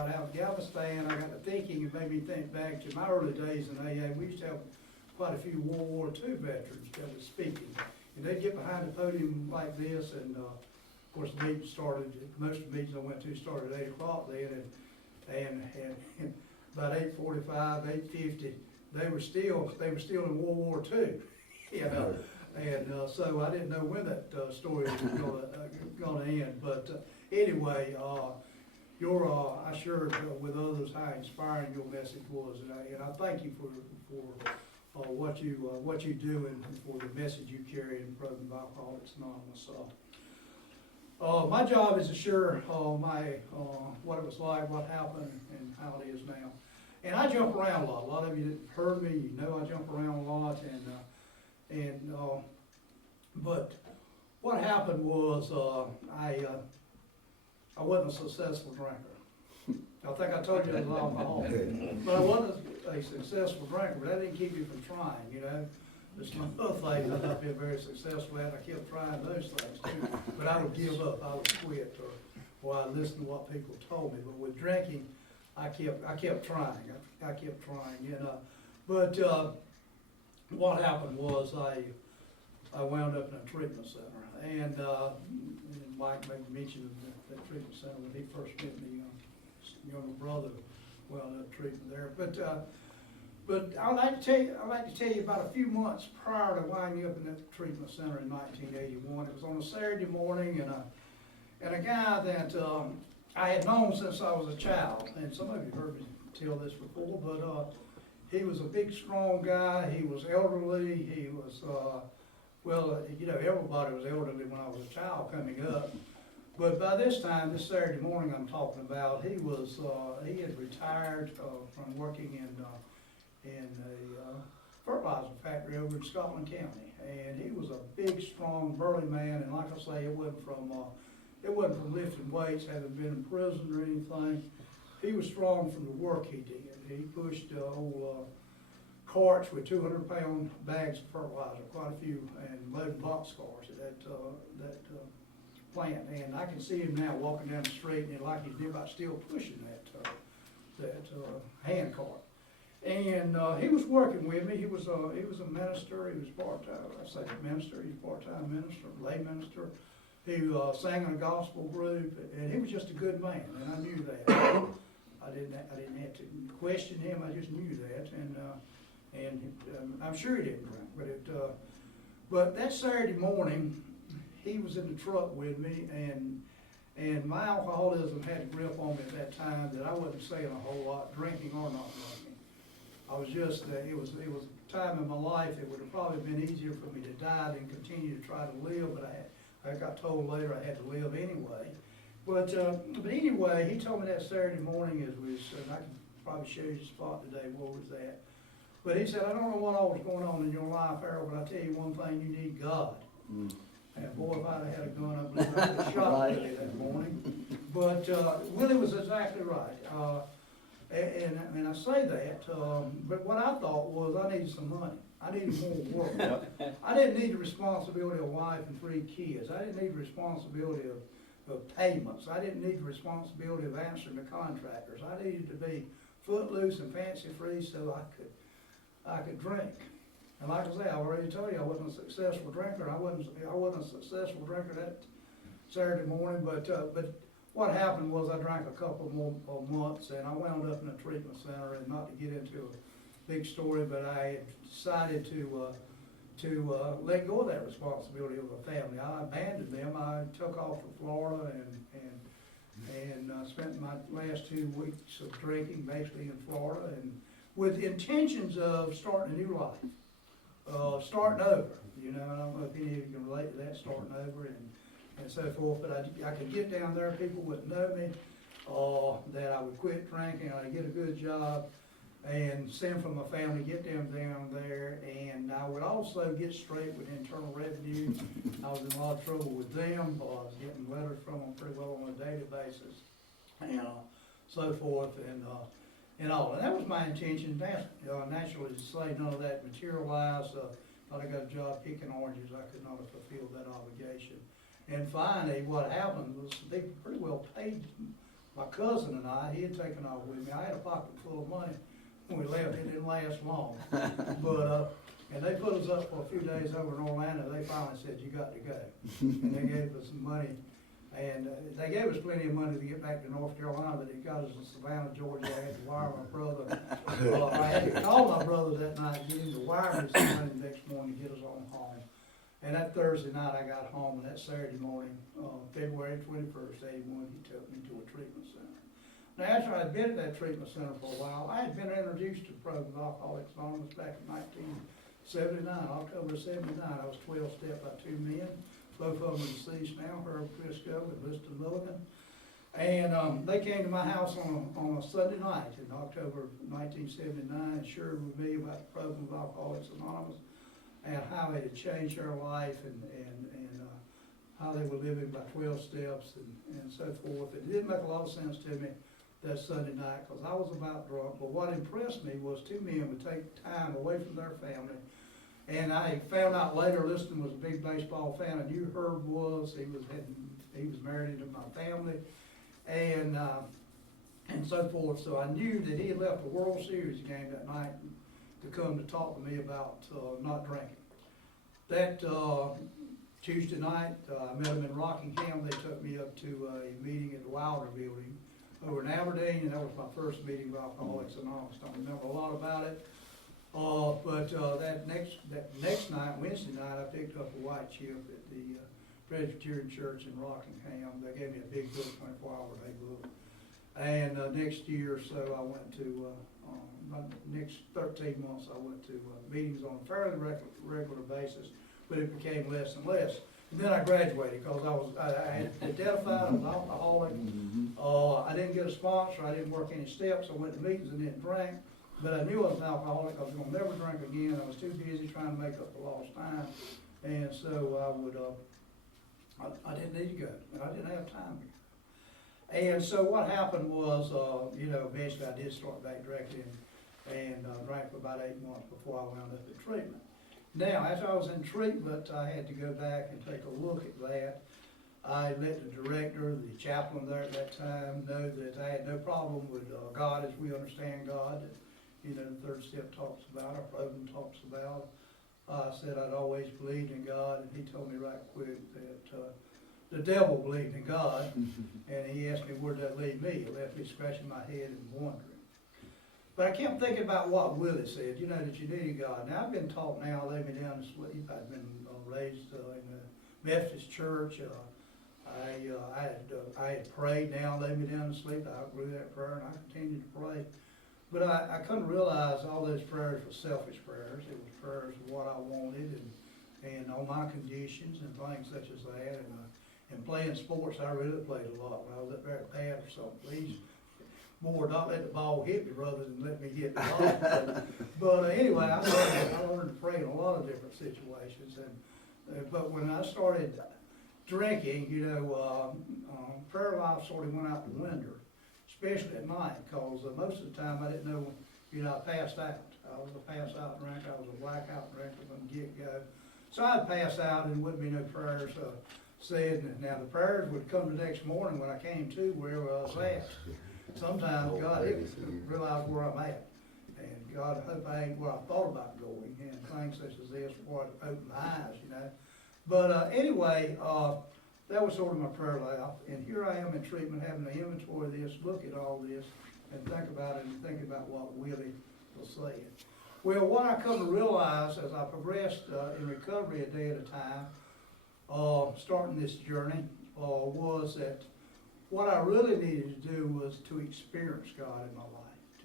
about Afghanistan, I got to thinking, it made me think back to my early days in AA. We used to have quite a few World War II veterans that were speaking. And they'd get behind the podium like this, and of course the meeting started, most of the meetings I went to started at 8 o'clock then, and about 8:45, 8:50, they were still in World War II, you know. And so I didn't know when that story was gonna end. But anyway, I shared with others how inspiring your message was, and I thank you for what you do and for the message you carry in Program of Alcoholics Anonymous. My job is to share what it was like, what happened, and how it is now. And I jump around a lot. A lot of you that heard me, you know I jump around a lot, but what happened was I wasn't a successful drinker. I think I told you I was alcoholic, but I wasn't a successful drinker. But that didn't keep me from trying, you know. There's some other things I've not been very successful at. I kept trying those things too, but I would give up. I would quit, or I'd listen to what people told me. But with drinking, I kept trying. I kept trying, but what happened was I wound up in a treatment center, and Mike made mention of that treatment center when he first met me. Younger brother wound up treatment there, but I'd like to tell you about a few months prior to winding up in that treatment center in 1981. It was on a Saturday morning, and a guy that I had known since I was a child, and some of you heard me tell this before, but he was a big, strong guy. He was elderly. He was, everybody was elderly when I was a child coming up. But by this time, this Saturday morning I'm talking about, he had retired from working in a fertilizer factory over in Scotland County. And he was a big, strong, burly man, and like I say, it wasn't from lifting weights, having been in prison or anything. He was strong from the work he did. He pushed old carts with 200-pound bags of fertilizer, quite a few, and loaded boxcars at that plant. And I can see him now walking down the street, and like he's near about still pushing that hand cart. And he was working with me. He was a minister. He was part-time. I say minister. He was part-time minister, lay minister. He sang in a gospel group, and he was just a good man, and I knew that. I didn't have to question him. I just knew that, and I'm sure he didn't drink. But that Saturday morning, he was in the truck with me, and my alcoholism had a grip on me at that time that I wasn't saying a whole lot, drinking or not drinking. I was just it was a time in my life it would have probably been easier for me to die than continue to try to live, but I got told later I had to live anyway. But anyway, he told me that Saturday morning as we said, and I can probably show you the spot today where was that. But he said, I don't know what all was going on in your life, Harold, but I tell you one thing, you need God. And boy, if I'd have had a gun, I believe I would have shot Willie that morning. But Willie was exactly right. And I say that, but what I thought was I needed some money. I needed more work. I didn't need the responsibility of a wife and 3 kids. I didn't need the responsibility of payments. I didn't need the responsibility of answering to contractors. I needed to be footloose and fancy-free so I could drink. And like I say, I already told you I wasn't a successful drinker. I wasn't a successful drinker that Saturday morning, but what happened was I drank a couple more months, and I wound up in a treatment center. And not to get into a big story, but I decided to let go of that responsibility of a family. I abandoned them. I took off for Florida and spent my last 2 weeks of drinking basically in Florida, and with intentions of starting a new life, starting over. You know, I don't know if any of you can relate to that, starting over and so forth. But I could get down there, people wouldn't know me, that I would quit drinking, I'd get a good job, and send for my family, get them down there, and I would also get straight with Internal Revenue. I was in a lot of trouble with them. I was getting letters from them pretty well on a daily basis, and so forth, and all. And that was my intention, naturally, to say none of that materialized. Thought I got a job picking oranges. I could not have fulfilled that obligation. And finally, what happened was they pretty well paid my cousin and I, he had taken off with me. I had a pocket full of money when we left. It didn't last long. But, and they put us up for a few days over in Orlando. They finally said, you got to go. And they gave us some money. And they gave us plenty of money to get back to North Carolina, but it got us in Savannah, Georgia. I had to wire my brother. I had to call my brother that night, get him to wire me some money the next morning to get us on home. And that Thursday night I got home, and that Saturday morning, February 21st, 81, he took me to a treatment center. Now, after I'd been at that treatment center for a while, I had been introduced to the program of Alcoholics Anonymous back in 1979, October 79. I was 12 stepped by two men. Both of them are deceased now, Herb Crisco and Liston Milligan. And they came to my house on a Sunday night in October 1979 and shared with me about the program of Alcoholics Anonymous and how it had changed their life and how they were living by 12 steps and so forth. It didn't make a lot of sense to me that Sunday night because I was about drunk, but what impressed me was two men would take time away from their family. And I found out later, Liston was a big baseball fan. I knew Herb was. He was married into my family, and so forth. So I knew that he had left the World Series game that night to come to talk to me about not drinking. That Tuesday night, I met him in Rockingham. They took me up to a meeting at the Wilder Building over in Aberdeen, and that was my first meeting with Alcoholics Anonymous. I don't remember a lot about it. But that next night, Wednesday night, I picked up a white chip at the Presbyterian Church in Rockingham. They gave me a big book, 24-hour-day book. And next year or so, I went to, next 13 months, I went to meetings on a fairly regular basis, but it became less and less. And then I graduated because I had identified as an alcoholic. I didn't get a sponsor. I didn't work any steps. I went to meetings and didn't drink. But I knew I was an alcoholic. I was going to never drink again. I was too busy trying to make up the lost time. And so I didn't need to go. I didn't have time to go. And so what happened was, eventually I did start back drinking and drank for about 8 months before I wound up in treatment. Now, after I was in treatment, I had to go back and take a look at that. I let the director, the chaplain there at that time, know that I had no problem with God as we understand God. The third step talks about, our program talks about. I said I'd always believed in God, and he told me right quick that the devil believed in God, and he asked me where did that leave me. It left me scratching my head and wondering. But I kept thinking about what Willie said, that you needed God. Now I've been taught now, lay me down to sleep. I've been raised in the Methodist church. I had prayed now, lay me down to sleep. I outgrew that prayer, and I continued to pray. But I couldn't realize all those prayers were selfish prayers. It was prayers of what I wanted and on my conditions and things such as that. And playing sports, I really played a lot when I was up there at bat or something. Please, more not let the ball hit me rather than let me hit the ball. But anyway, I learned to pray in a lot of different situations. But when I started drinking, prayer life sort of went out the window. Especially at night, because most of the time I didn't know, I passed out. I was a pass out drinker, I was a blackout drinker from the get-go. So I'd pass out and wouldn't be no prayers said. Now the prayers would come the next morning when I came to wherever I was at. Sometimes God didn't realize where I'm at. And God, I hope I ain't where I thought about going, and things such as this would open my eyes, But anyway, that was sort of my prayer life, and here I am in treatment, having to inventory this, look at all this, and think about it, and think about what Willie was saying. Well, what I come to realize as I progressed in recovery a day at a time, starting this journey, was that what I really needed to do was to experience God in my life,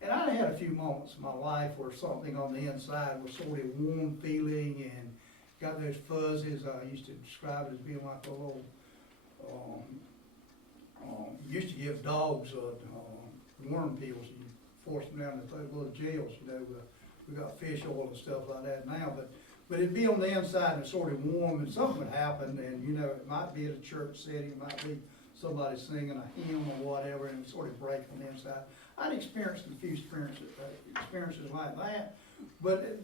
And I had a few moments in my life where something on the inside was sort of warm feeling and got those fuzzies. I used to describe it as being like a little, used to give dogs worm pills and force them down to little jails, we got fish oil and stuff like that now, but it'd be on the inside and it's sort of warm and something would happen and, it might be at a church setting, it might be somebody singing a hymn or whatever and it sort of break on the inside. I'd experienced a few experiences like that, but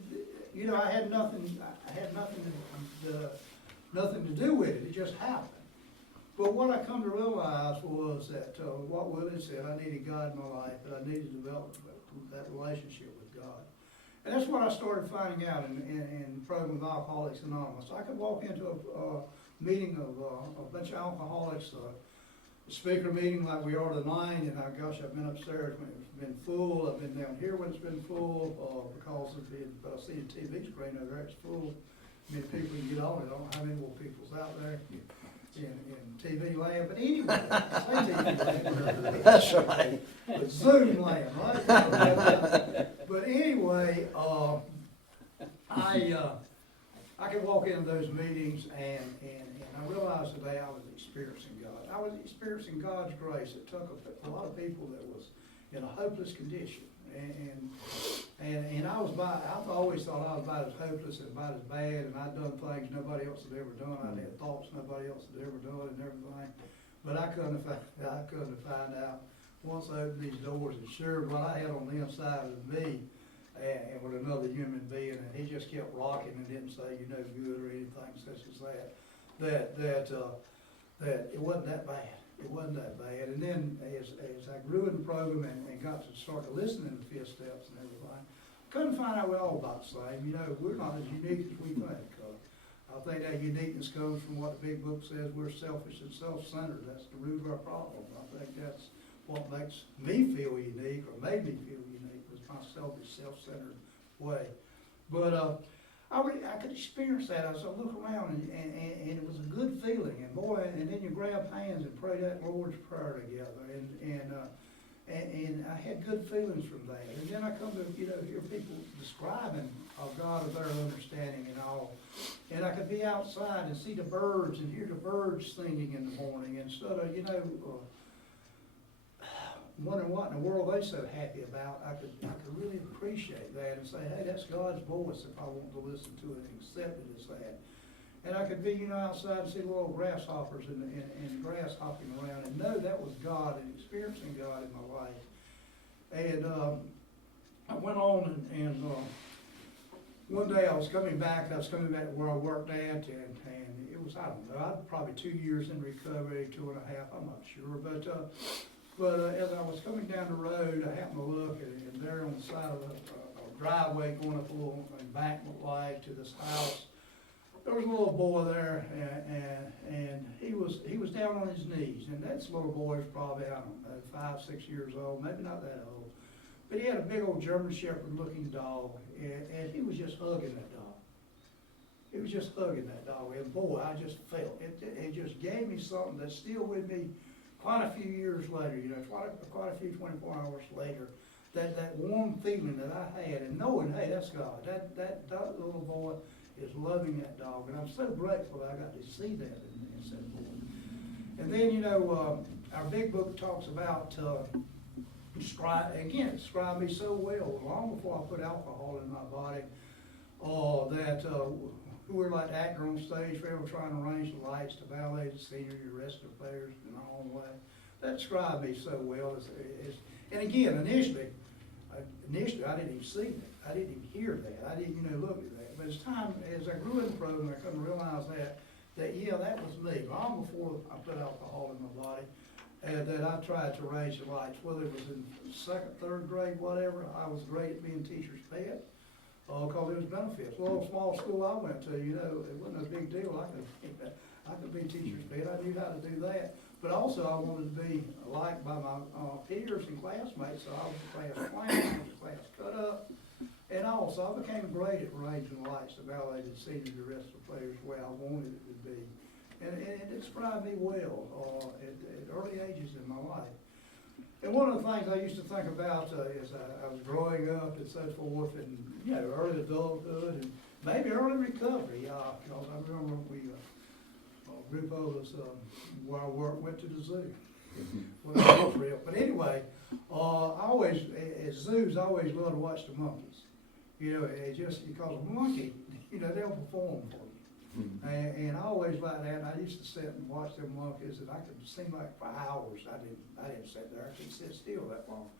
I had nothing to do with it. It just happened. But what I come to realize was that, what Willie said, I needed God in my life, but I needed to develop that relationship with God. And that's what I started finding out in the program with Alcoholics Anonymous. I could walk into a meeting of a bunch of alcoholics, a speaker meeting like we are tonight, and gosh, I've been upstairs when it's been full. I've been down here when it's been full, because of it, but I see the TV screen over there, it's full. Many people can get on it. I don't know how many more people's out there in TV land, but anyway, I say TV land. That's right. But Zoom land, right? But anyway, I could walk into those meetings and I realized today I was experiencing God. I was experiencing God's grace. It took a lot of people that was in a hopeless condition. And I've always thought I was about as hopeless and about as bad, and I'd done things nobody else had ever done. I'd had thoughts nobody else had ever done and everything. But I couldn't find out once I opened these doors and shared what I had on the inside of me and with another human being, and he just kept rocking and didn't say you're no good or anything such as that. That it wasn't that bad. It wasn't that bad. And then as I grew in the program and got to start listening to fifth steps and everything, couldn't find out we're all about the same. You know, we're not as unique as we think. I think that uniqueness comes from what the big book says, we're selfish and self-centered. That's the root of our problem. I think that's what makes me feel unique, or made me feel unique, was my selfish, self-centered way. But I could experience that. I look around and it was a good feeling. And boy, and then you grab hands and pray that Lord's Prayer together. And I had good feelings from that. And then I come to, hear people describing God of their understanding and all. And I could be outside and see the birds and hear the birds singing in the morning instead of, wondering what in the world they so happy about. I could really appreciate that and say, hey, that's God's voice if I want to listen to it and accept it as that. And I could be, outside and see little grasshoppers and grass hopping around and know that was God and experiencing God in my life. And I went on and one day I was coming back to where I worked at, and it was, I don't know, I was probably 2 years in recovery, 2.5, I'm not sure, but as I was coming down the road, I happened to look, and there on the side of a driveway going up a little embankment like to this house, there was a little boy there, and he was down on his knees, and that little boy was probably, I don't know, 5, 6 years old, maybe not that old, but he had a big old German Shepherd looking dog, and he was just hugging that dog. He was just hugging that dog, and boy, I just felt it just gave me something that's still with me quite a few years later, quite a few 24 hours later, that warm feeling that I had, and knowing, hey, that's God. That little boy is loving that dog, and I'm so grateful that I got to see that in such a boy. And then, our big book talks about, describe me so well, long before I put alcohol in my body, that we were like actor on stage, forever trying to arrange the lights, the ballet, the scenery, the rest of the players, and all the way. That described me so well. And again, initially, I didn't even see that. I didn't even hear that. I didn't, look at that. But as I grew in the program, I come to realize that that was me. Long before I put alcohol in my body, that I tried to raise the lights, whether it was in 2nd, 3rd grade, whatever. I was great at being teacher's pet. Because it was benefits. A little small school I went to, it wasn't a big deal. I could be teacher's pet. I knew how to do that. But also I wanted to be liked by my peers and classmates, so I was a class clown, I was a class cut up. And also I became great at arranging lights, the ballet, the scenery, the rest of the players the way I wanted it to be. And it described me well at early ages in my life. And one of the things I used to think about as I was growing up and so forth, and early adulthood and maybe early recovery, because I remember a group of us where I worked went to the zoo. But anyway, at zoos, I always loved to watch the monkeys. Just because a monkey, they'll perform for you. And I always liked that, and I used to sit and watch them monkeys, and I could seem like for hours. I didn't sit there, I couldn't sit still that long.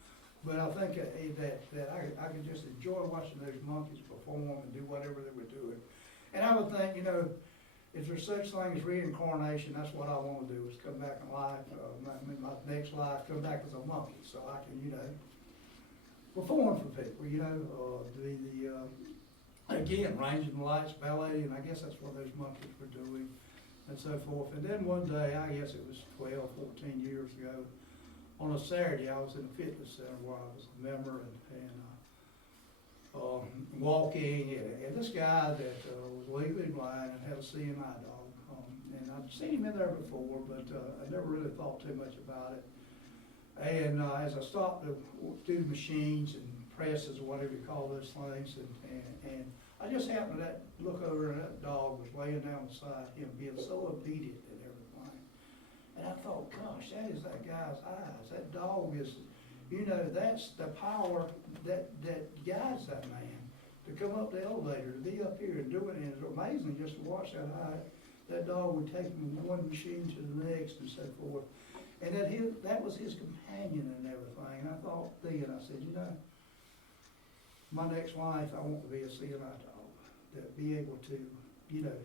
But I think that I could just enjoy watching those monkeys perform and do whatever they were doing. And I would think, if there's such thing as reincarnation, that's what I want to do, is come back in life, my next life, come back as a monkey, so I can, perform for people, be again, ranging the lights, ballet, and I guess that's what those monkeys were doing, and so forth. And then one day, I guess it was 12, 14 years ago, on a Saturday, I was in a fitness center where I was a member, and walking, and this guy that was legally blind and had a seeing eye dog, and I'd seen him in there before, but I never really thought too much about it. And as I stopped to do the machines and presses or whatever you call those things, and I just happened to look over, and that dog was laying down beside him, being so obedient and everything. And I thought, gosh, that is that guy's eyes. That dog is, that's the power that guides that man to come up the elevator, to be up here and do it. And it's amazing just to watch that dog would take him from one machine to the next and so forth. And that was his companion and everything. And I thought then, I said, my next life, I want to be a seeing eye dog, to be able to,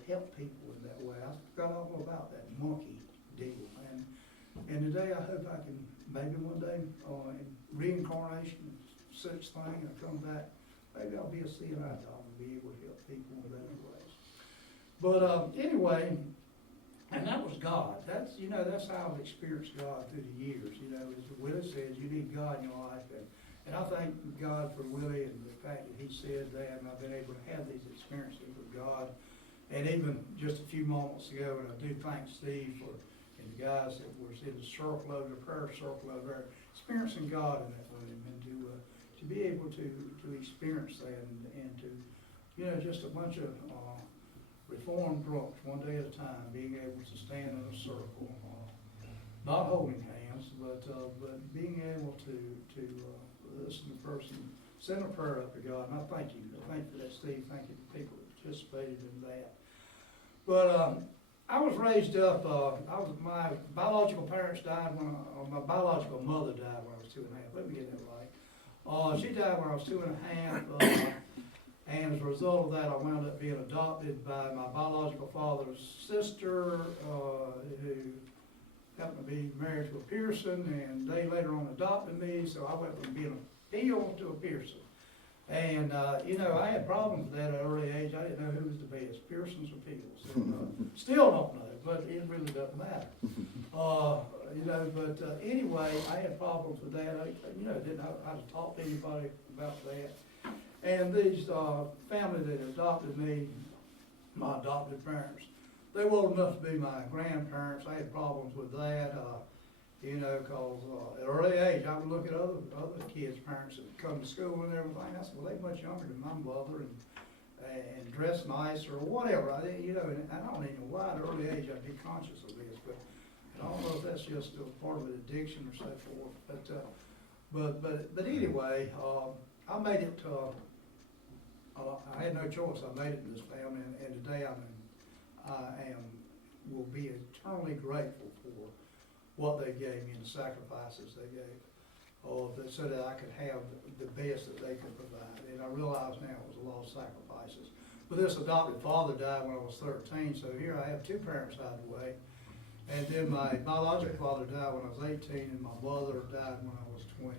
help people in that way. I forgot all about that monkey deal. And today I hope I can, maybe one day, in reincarnation, such thing, I come back, maybe I'll be a seeing eye dog and be able to help people in that ways. But anyway, and that was God. That's how I've experienced God through the years. As Willie says, you need God in your life, and I thank God for Willie and the fact that he said that, and I've been able to have these experiences with God. And even just a few moments ago, and I do thank Steve and the guys that were in the circle over the prayer circle over there, experiencing God in that room, and to be able to experience that, and to just a bunch of reformed drunks one day at a time, being able to stand in a circle, not holding hands, but being able to listen to a person, send a prayer up to God. And I thank you. I thank you for that, Steve. Thank you for people that participated in that. But I was raised up. My biological parents died my biological mother died when I was 2.5. Let me get that right. She died when I was 2.5. And as a result of that, I wound up being adopted by my biological father's sister, who happened to be married to a Pearson, and they later on adopted me, so I went from being a Peel to a Pearson. And, I had problems with that at an early age. I didn't know who was the best, Pearsons or Peels. Still don't know, but it really doesn't matter. But anyway, I had problems with that. I didn't know how to talk to anybody about that. And these family that adopted me, my adopted parents, they were old enough to be my grandparents. I had problems with that, because at an early age, I would look at other kids' parents that come to school and everything. I said, well, they're much younger than my mother and dress nice or whatever. And I don't even know why at an early age I'd be conscious of this, but I don't know if that's just a part of an addiction or so forth. But anyway, I made it. I had no choice. I made it in this family, and today will be eternally grateful for what they gave me and the sacrifices they gave, so that I could have the best that they could provide. And I realize now it was a lot of sacrifices. But this adopted father died when I was 13, so here I have two parents out of the way. And then my biological father died when I was 18, and my mother died when I was 20.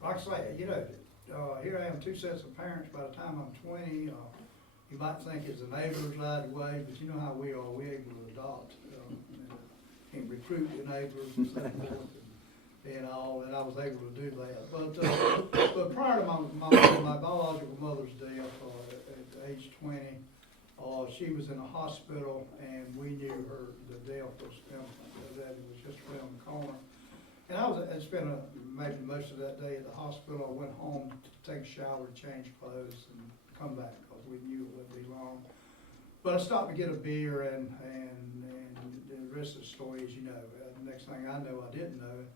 Like I say, here I am, two sets of parents. By the time I'm 20, you might think it's the neighbors right away, but you know how we are. We're able to adopt and recruit the neighbors and so forth, and I was able to do that. But prior to my biological mother's death, at age 20, she was in a hospital, and we knew the death was imminent, that it was just around the corner. And I spent maybe most of that day at the hospital. I went home to take a shower, change clothes, and come back because we knew it wouldn't be long. But I stopped to get a beer, and the rest of the story is, the next thing I know, I didn't know it,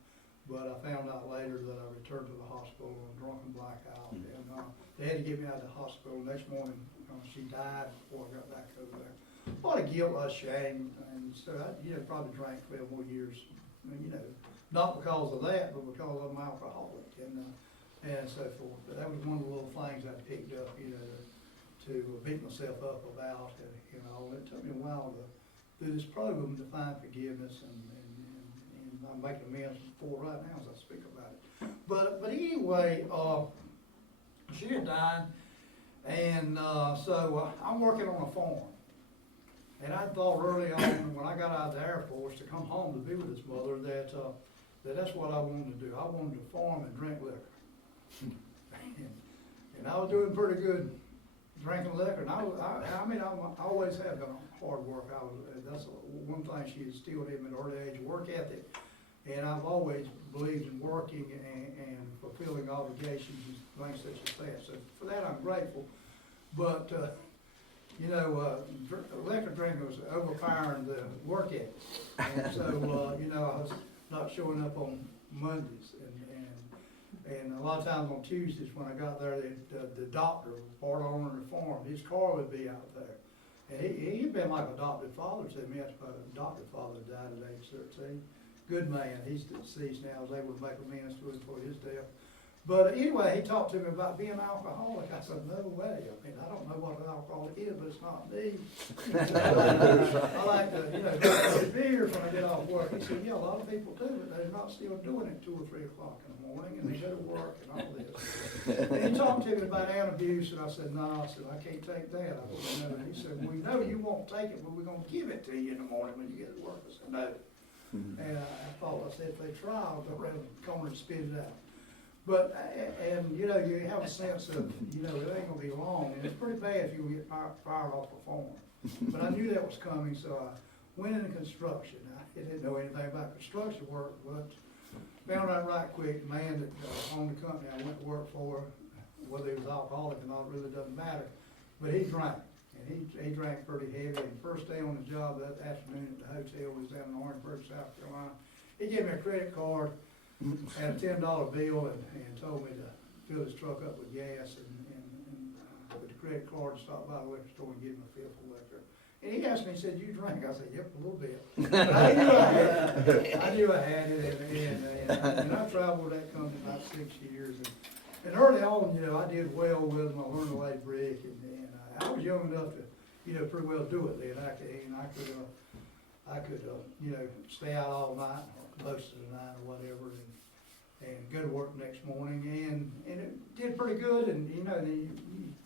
but I found out later that I returned to the hospital in a drunken blackout. And they had to get me out of the hospital. Next morning, she died before I got back over there. A lot of guilt, a lot of shame, and so I probably drank 12 more years, not because of that, but because I'm alcoholic and so forth. But that was one of the little things I picked up, you know, to beat myself up about, you know. It took me a while to do this program to find forgiveness, and I'm making amends for right now as I speak about it. But anyway, she had died, and so I'm working on a farm. And I thought early on, when I got out of the Air Force, to come home to be with his mother, that's what I wanted to do. I wanted to farm and drink liquor. And I was doing pretty good drinking liquor. And I always have done hard work. That's one thing she instilled in me at an early age, work ethic. And I've always believed in working and fulfilling obligations and things such as that. So for that, I'm grateful. But, you know, liquor drinking was overpowering the work ethic. And so, you know, I was not showing up on Mondays. And a lot of times on Tuesdays when I got there, the doctor, part owner of the farm, his car would be out there. And he'd been like an adopted father to me. That's my adopted father died at age 13. Good man, he's deceased now. I was able to make amends to him for his death. But anyway, he talked to me about being an alcoholic. I said, no way. I mean, I don't know what an alcoholic is, but it's not me. I like to, you know, drink beers when I get off work. He said, yeah, a lot of people do, but they're not still doing it 2 or 3 o'clock in the morning, and they go to work and all this. And he talked to me about animal abuse, and I said, no, I said, I can't take that. I said, no. He said, we know you won't take it, but we're going to give it to you in the morning when you get to work. I said, no. And I thought, I said, if they try, I'll go around the corner and spit it out. But, and you know, you have a sense of, you know, it ain't gonna be long, and it's pretty bad if you get fired off a farm. But I knew that was coming, so I went into construction. I didn't know anything about construction work, but found out right quick, the man that owned the company I went to work for, whether he was alcoholic or not, really doesn't matter, but he drank. And he drank pretty heavy, and the first day on the job that afternoon at the hotel was down in Orangeburg, South Carolina. He gave me a credit card and a $10 bill and told me to fill his truck up with gas and with the credit card and stop by the liquor store and give him a fifth of liquor. And he asked me, he said, you drink? I said, yep, a little bit. I knew I had it, and I traveled with that company about 6 years. And early on, you know, I did well with them. I learned to lay brick, and I was young enough to, you know, pretty well do it then. I could, you know, stay out all night, or most of the night or whatever, and go to work the next morning, and it did pretty good. And you know, you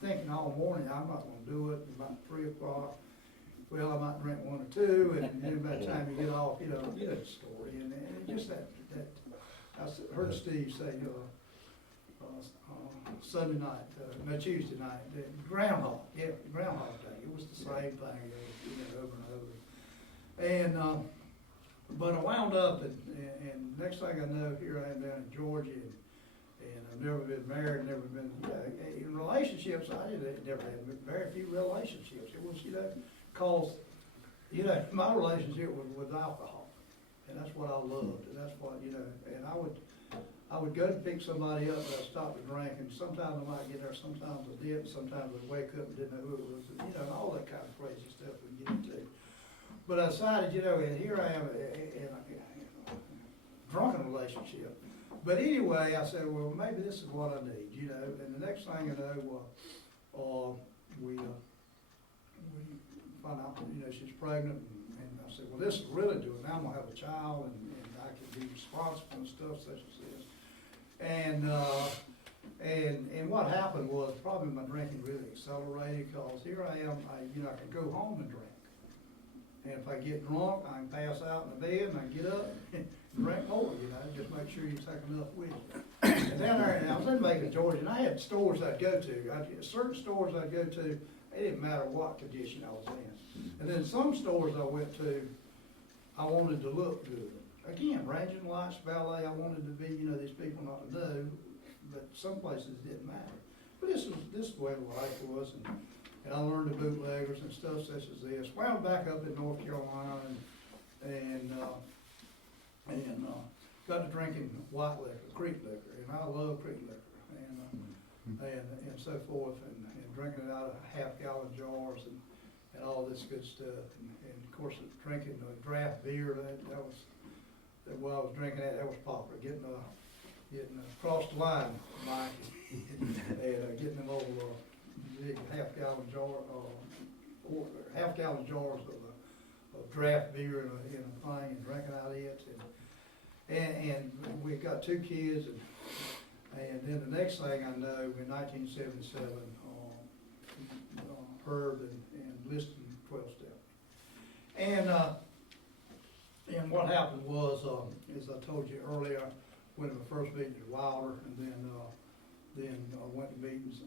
thinking all morning, I'm not going to do it. About 3 o'clock, well, I might drink 1 or 2, and then by the time you get off, you know the story. And just that I heard Steve say, Sunday night, no, Tuesday night, Groundhog Day. It was the same thing, you know, over and over. And but I wound up, and next thing I know, here I am down in Georgia, and I've never been married, never been, you know, in relationships. I never had very few relationships. It was, you know, cause, you know, my relationship was with alcohol, and that's what I loved, and that's what, you know, and I would go to pick somebody up, and I'd stop to drink, and sometimes I might get there, sometimes I didn't, sometimes I'd wake up and didn't know who it was, you know, and all that kind of crazy stuff we get into. But I decided, you know, and here I am in a drunken relationship. But anyway, I said, well, maybe this is what I need, you know, and the next thing I know, we found out, you know, she's pregnant, and I said, well, this is really doing it. Now I'm gonna have a child, and I can be responsible and stuff such as this. And what happened was probably my drinking really accelerated, because here I am, you know, I can go home and drink. And if I get drunk, I can pass out in the bed, and I get up and drink more, you know, just make sure you take enough with you. And down there, and I was in Macon, Georgia, and I had stores I'd go to. Certain stores I'd go to, it didn't matter what condition I was in. And then some stores I went to, I wanted to look good. Again, ranging lights, ballet, I wanted to be, you know, these people not to know, but some places it didn't matter. But this is the way life was, and I learned the bootleggers and stuff such as this. Wound back up in North Carolina and got to drinking white liquor, creek liquor, and I love creek liquor, and so forth, and drinking it out of half-gallon jars and all this good stuff, and of course drinking draft beer. that while I was drinking that was popular, getting across the line, Mike, and getting them old big half-gallon jars of draft beer in a thing and drinking out of it. And we got 2 kids, and then the next thing I know, in 1977, Herb and Liston 12-step. And what happened was, as I told you earlier, went to my first meeting at Wilder, and then went to meetings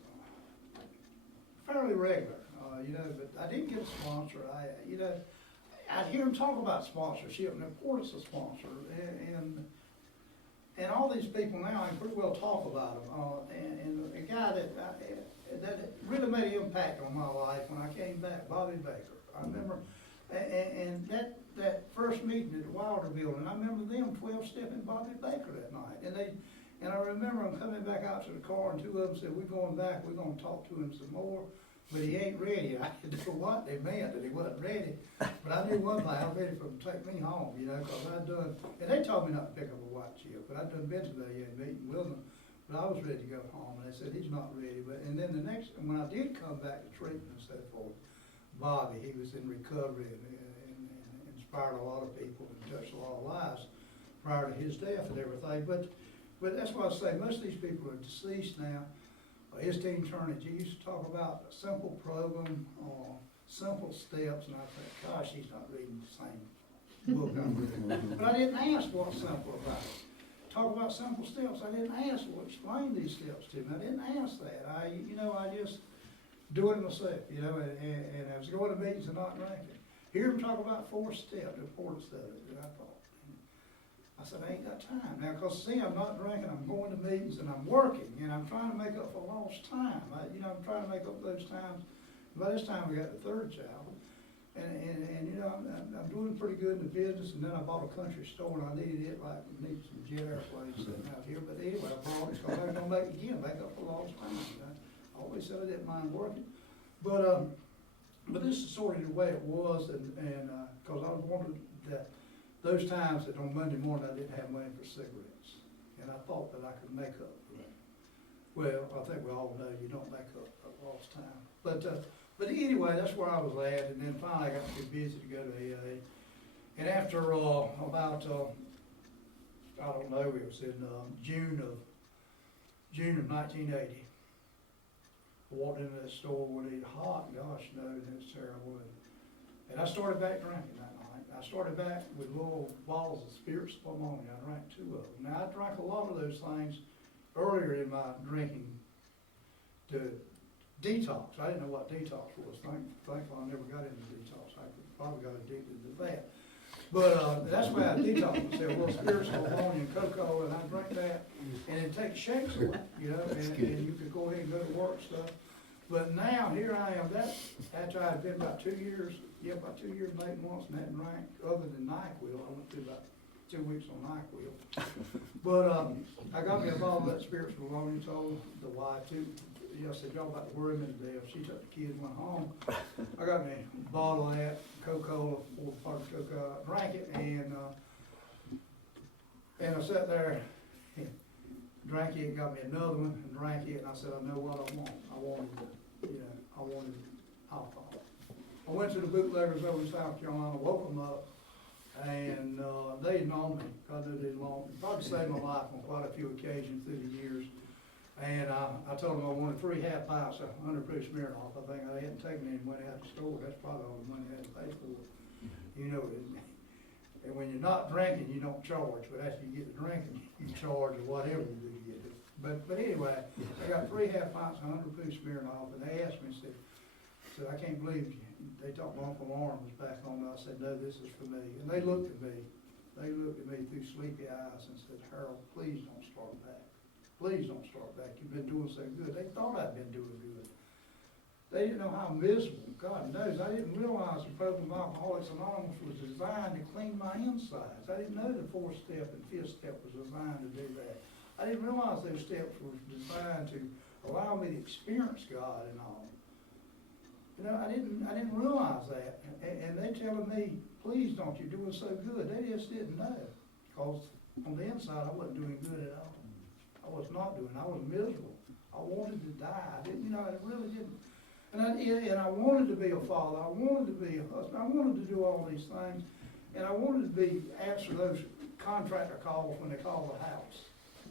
fairly regular, but I didn't get a sponsor. I'd hear them talk about sponsorship and the importance of sponsor, and all these people now, I can pretty well talk about them. And a guy that really made an impact on my life when I came back, Bobby Baker. I remember, and that first meeting at the Wilder building, I remember them 12-stepping Bobby Baker that night. And I remember them coming back out to the car, and 2 of them said, "We're going back, we're going to talk to him some more, but he ain't ready." I didn't know what they meant, that he wasn't ready. But I knew one thing, I was ready for him to take me home, because I'd done, and they told me not to pick up a white chip, but I'd done been to the meeting with them, but I was ready to go home, and they said, "He's not ready." And then when I did come back to treatment and so forth, Bobby, he was in recovery and inspired a lot of people and touched a lot of lives prior to his death and everything. But that's why I say most of these people are deceased now. His team Turnage, he used to talk about a simple program, simple steps, and I thought, gosh, he's not reading the same book I'm reading. But I didn't ask what's simple about it. Talk about simple steps. I didn't ask, well, explain these steps to me. I didn't ask that. I just do it myself, and I was going to meetings and not drinking. Hear him talk about 4 steps, the importance of it, and I thought, I said, I ain't got time. Now, because see, I'm not drinking, I'm going to meetings, and I'm working, and I'm trying to make up for lost time. I'm trying to make up those times. By this time, we got the 3rd child, and I'm doing pretty good in the business, and then I bought a country store, and I needed it like we need some jet airplanes sitting out here. But anyway, I bought it, because I was going to make up for lost time. I always said I didn't mind working. But this is sort of the way it was, and because I was wondering that those times that on Monday morning I didn't have money for cigarettes, and I thought that I could make up for that. Well, I think we all know you don't make up for lost time. But anyway, that's where I was at, and then finally I got too busy to go to AA. And after about, I don't know, it was in June of 1980, I walked into that store when it was hot, gosh no, and it was terrible. And I started back drinking that night. I started back with little bottles of spirits of ammonia. I drank 2 of them. Now, I drank a lot of those things earlier in my drinking to detox. I didn't know what detox was. Thankfully, I never got into detox. I probably got addicted to that. But that's why I detox myself. Little spirits of ammonia and cocoa, and I drank that, and it takes shakes away, and you could go ahead and go to work stuff. But now, here I am, after I had been about 2 years, about 2 years and 8 months, and hadn't drank other than NyQuil. I went through about 2 weeks on NyQuil. But I got me a bottle of that spiritual ammonia, told the wife too. I said, y'all about to worry me to death. She took the kids, went home. I got me a bottle of that, Coca-Cola, 4 parts of Coca-Cola, drank it, and I sat there, drank it, got me another one, and drank it, and I said, I know what I want. I wanted alcohol. I went to the bootleggers over in South Carolina, woke them up, and they'd known me. God knew they'd known me. Probably saved my life on quite a few occasions through the years. And I told them I wanted 3 half pints of 100 proof Smirnoff. I think I hadn't taken any money out of the store. That's probably all the money I had to pay for it. And when you're not drinking, you don't charge. But after you get to drinking, you charge or whatever you do to get it. But anyway, I got 3 half pints of 100 proof Smirnoff, and they asked me, said, I can't believe you. They thought my Uncle Warren was back on me. I said, no, this is for me. And they looked at me. They looked at me through sleepy eyes and said, Harold, please don't start back. Please don't start back. You've been doing so good. They thought I'd been doing good. They didn't know how miserable. God knows. I didn't realize the program of Alcoholics Anonymous was designed to clean my insides. I didn't know the 4th step and 5th step was designed to do that. I didn't realize those steps were designed to allow me to experience God and all. I didn't realize that. And they telling me, please don't, you're doing so good. They just didn't know. cause on the inside, I wasn't doing good at all. I was not doing, I was miserable. I wanted to die. I didn't, you know, I really didn't. And I wanted to be a father. I wanted to be a husband. I wanted to do all these things. And I wanted to answer those contractor calls when they call the house.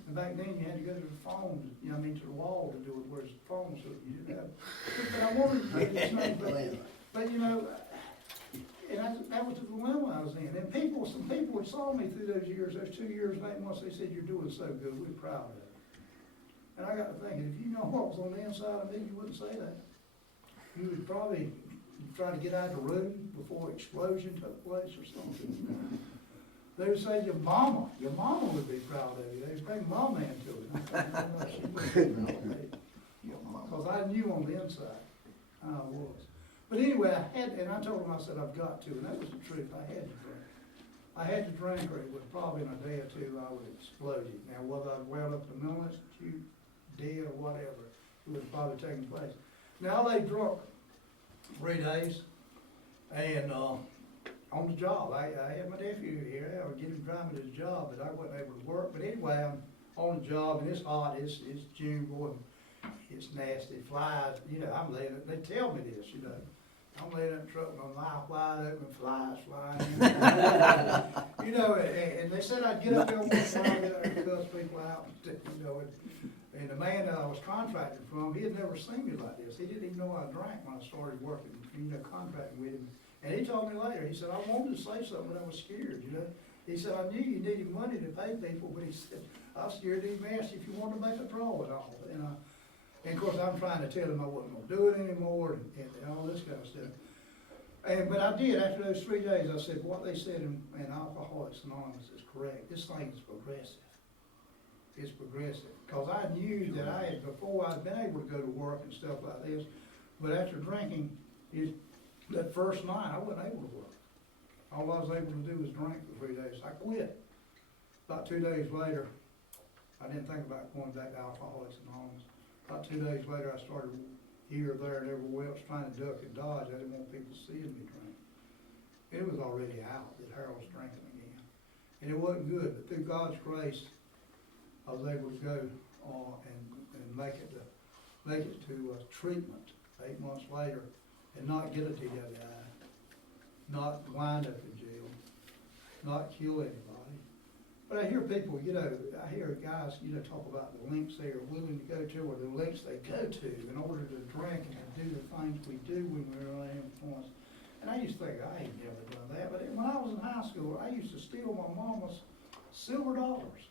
And back then you had to go to the phone, you know, I mean, to the wall to do it, whereas the phone, so you didn't have. But I wanted to do these things, but you know, and that was the dilemma I was in. And some people that saw me through those years, those 2 years and 8 months, they said, "You're doing so good, we're proud of it." And I got to thinking, if you know what was on the inside of me, you wouldn't say that. You would probably try to get out of the room before explosion took place or something. They would say, your mama would be proud of you. They'd bring mama into it. She wouldn't be proud of me. Because I knew on the inside how I was. But anyway, and I told them, I said, I've got to, and that was the truth. I had to drink. I had to drink, or it would probably in a day or two I would explode it. Now, whether I'd wound up in the mental institute, dead, or whatever, it would have probably taken place. Now, they drunk 3 days, and on the job. I had my nephew here. I was getting him driving to his job, but I wasn't able to work. But anyway, I'm on the job, and it's hot. It's June, boy. It's nasty. Flies, you know, I'm laying it. They tell me this, you know. I'm laying in the truck, my mouth wide open, flies flying. You know, and they said I'd get up there once in a while and cuss people out, you know. And the man that I was contracted from, he had never seen me like this. He didn't even know I drank when I started working, you know, contracting with him. And he told me later, he said, I wanted to say something, but I was scared, you know. He said, I knew you needed money to pay people, but he said, I was scared to even ask you if you wanted to make a draw at all. And of course, I'm trying to tell him I wasn't going to do it anymore and all this kind of stuff. But I did, after those 3 days, I said, what they said in Alcoholics Anonymous is correct. This thing is progressive. It's progressive. Because I knew that I had, before I'd been able to go to work and stuff like this, but after drinking, that first night, I wasn't able to work. All I was able to do was drink for 3 days. I quit. About 2 days later, I didn't think about going back to Alcoholics Anonymous. About 2 days later, I started here, there, and everywhere else trying to duck and dodge. I didn't want people seeing me drink. It was already out that Harold was drinking again. And it wasn't good, but through God's grace, I was able to go and make it to treatment 8 months later and not get a DWI, not wind up in jail, not kill anybody. But I hear people, you know, I hear guys, you know, talk about the lengths they are willing to go to or the lengths they go to in order to drink and to do the things we do when we're under influence. And I used to think, I ain't never done that. But when I was in high school, I used to steal my mama's silver dollars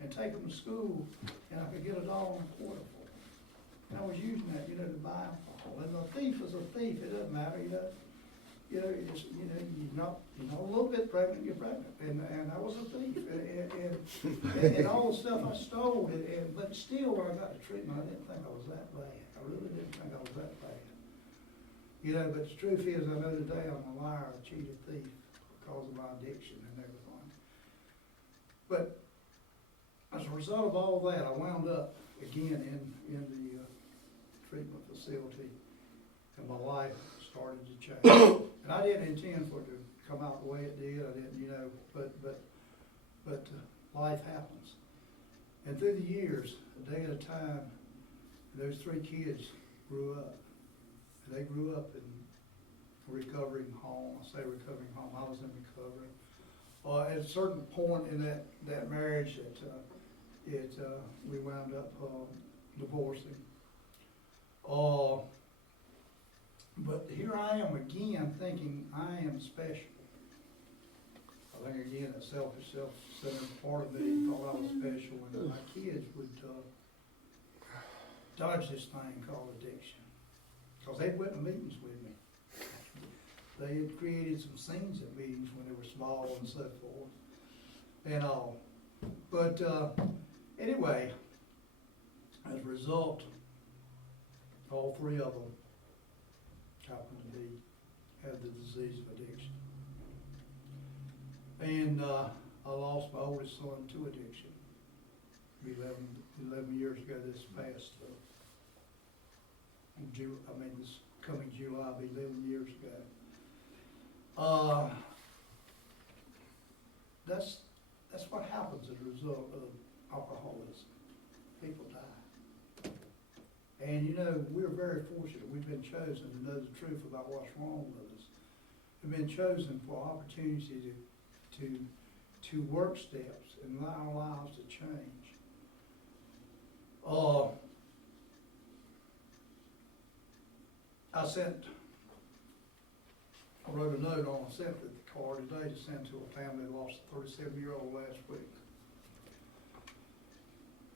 and take them to school, and I could get $1.25 for them. And I was using that, you know, to buy alcohol. And a thief is a thief. It doesn't matter, you know. You're a little bit pregnant, you're pregnant. And I was a thief. And all the stuff I stole, but still when I got to treatment, I didn't think I was that bad. I really didn't think I was that bad. You know, but the truth is, I know today I'm a liar, a cheated thief because of my addiction and everything. But as a result of all that, I wound up again in the treatment facility, and my life started to change. And I didn't intend for it to come out the way it did. I didn't, you know, but life happens. And through the years, a day at a time, those 3 kids grew up. And they grew up in a recovering home. I say recovering home, I was in recovery. At a certain point in that marriage, we wound up divorcing. But here I am again thinking I am special. I think again that selfish, self-centered part of me thought I was special, and that my kids would dodge this thing called addiction. Because they went to meetings with me. They had created some scenes at meetings when they were small and so forth and all. But anyway, as a result, all 3 of them happened to have the disease of addiction. And I lost my oldest son to addiction 11 years ago this past this coming July will be 11 years ago. that's what happens as a result of alcoholism. People die. And you know, we're very fortunate. We've been chosen to know the truth about what's wrong with us. We've been chosen for opportunity to work steps and allow our lives to change. I wrote a note on a sympathy card today to send to a family that lost a 37-year-old last week.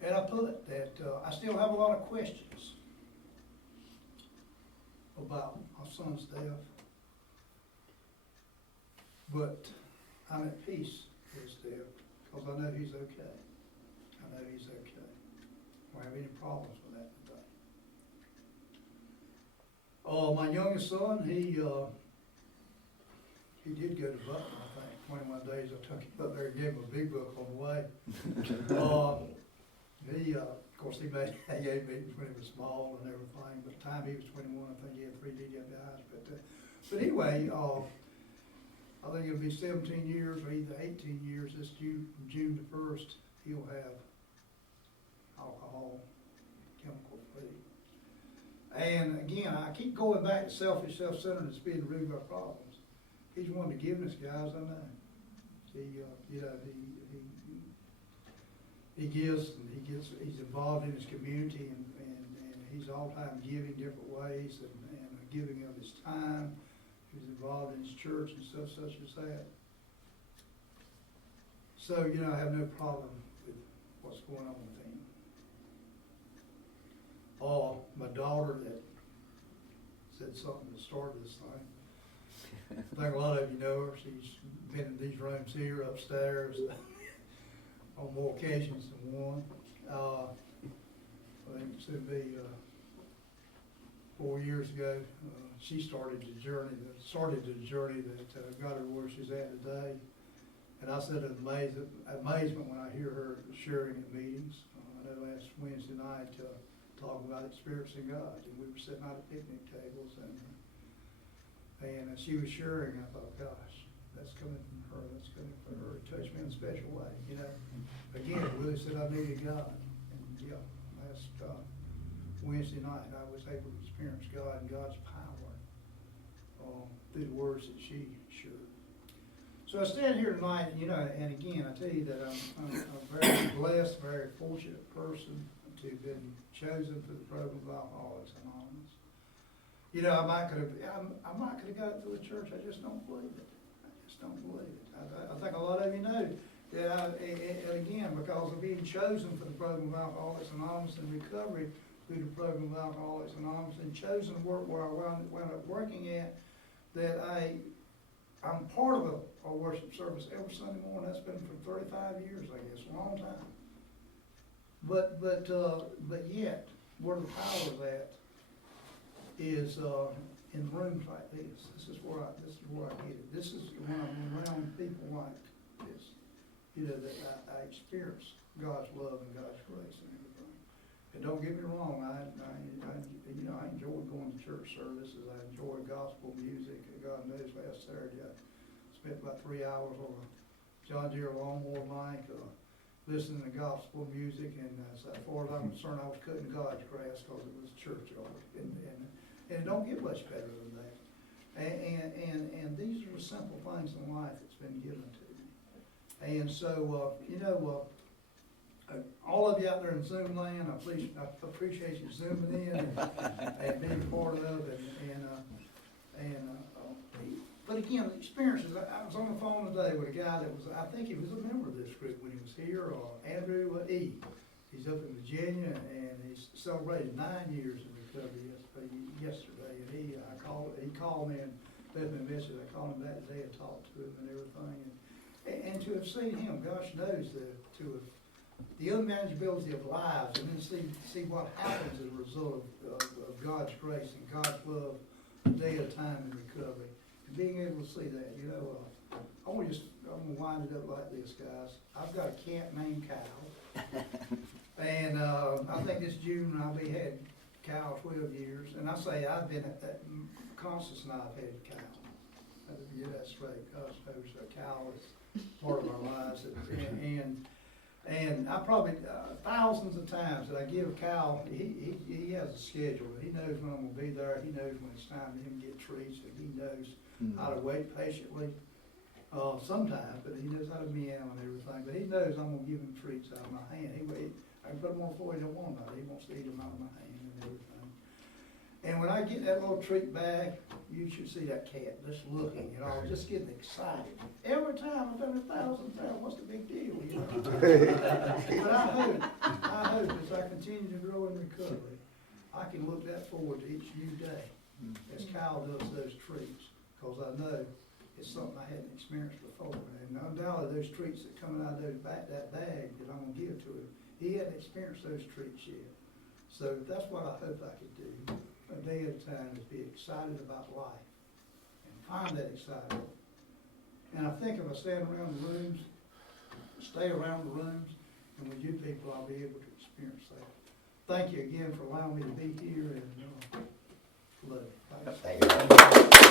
And I put that I still have a lot of questions about my son's death, but I'm at peace with his death because I know he's okay. I know he's okay. I don't have any problems with that today. My youngest son, he did go to Button, I think, 21 days. I took him up there and gave him a big book on the way. Of course, he made AA meetings when he was small and everything. By the time he was 21, I think he had 3 DWIs. But anyway, I think it'll be 17 years or either 18 years. This June the 1st, he'll have alcohol, chemical free. And again, I keep going back to selfish, self-centeredness being the root of our problems. He's one of the givingest guys I know. He gives and he's involved in his community and he's all the time giving different ways and giving of his time. He's involved in his church and stuff such as that. So, I have no problem with what's going on with him. My daughter that said something that started this thing. I think a lot of you know her. She's been in these rooms here upstairs on more occasions than one. I think it should be 4 years ago. She started the journey that got her where she's at today. And I said amazement when I hear her sharing at meetings. I know last Wednesday night talking about experiencing God, and we were sitting out at picnic tables, and she was sharing. I thought, gosh, that's coming from her. That's coming from her. It touched me in a special way. Again, Willie said I needed God, and last Wednesday night I was able to experience God and God's power through the words that she shared. So I stand here tonight, and again, I tell you that I'm a very blessed, very fortunate person to have been chosen for the program of Alcoholics Anonymous. I might could have got it through a church. I just don't believe it. I think a lot of you know that and again, because of being chosen for the program of Alcoholics Anonymous and recovery through the program of Alcoholics Anonymous and chosen to work where I wound up working at, that I'm part of a worship service every Sunday morning. That's been for 35 years, I guess, a long time. But yet, where the power of that is in rooms like this. This is where I get it. This is when I'm around people like this, that I experience God's love and God's grace and everything. And don't get me wrong, I enjoy going to church services. I enjoy gospel music. God knows, last Saturday I spent about 3 hours on a John Deere lawnmower mic, listening to gospel music, and as far as I'm concerned, I was cutting God's grass because it was churchyard, and it don't get much better than that. And these are the simple things in life that's been given to me. And so, all of you out there in Zoom land, I appreciate you zooming in and being part of it. But again, the experiences, I was on the phone today with a guy that was, I think he was a member of this group when he was here, Andrew E. He's up in Virginia, and he's celebrated 9 years in recovery yesterday. And he called me and left me a message. I called him back today and talked to him and everything. And to have seen him, gosh knows, the unmanageability of lives, and then see what happens as a result of God's grace and God's love, a day at a time in recovery. Being able to see that, I'm gonna wind it up like this, guys. I've got a cat named Kyle, and I think this June I'll be had Kyle 12 years, and I say I've been Constance and I've had Kyle. I have to get that straight. Gosh knows, Kyle is part of our lives. And I probably, thousands of times that I give Kyle, he has a schedule. He knows when I'm gonna be there. He knows when it's time for him to get treats, and he knows how to wait patiently. Sometimes, but he knows how to meow and everything. But he knows I'm gonna give him treats out of my hand. I can put them on before he don't want them. He wants to eat them out of my hand and everything. And when I get that little treat back, you should see that cat just looking, just getting excited. Every time I've done it 1,000 times, what's the big deal, But I hope as I continue to grow in recovery, I can look that forward to each new day as Kyle does those treats, because I know it's something I hadn't experienced before. And undoubtedly those treats that come out of that bag that I'm gonna give to him, he hadn't experienced those treats yet. So that's what I hope I could do a day at a time, is be excited about life and find that excitement. And I think if I stand around the rooms, stay around the rooms, and with you people, I'll be able to experience that. Thank you again for allowing me to be here, and love you. Thanks. Thank you.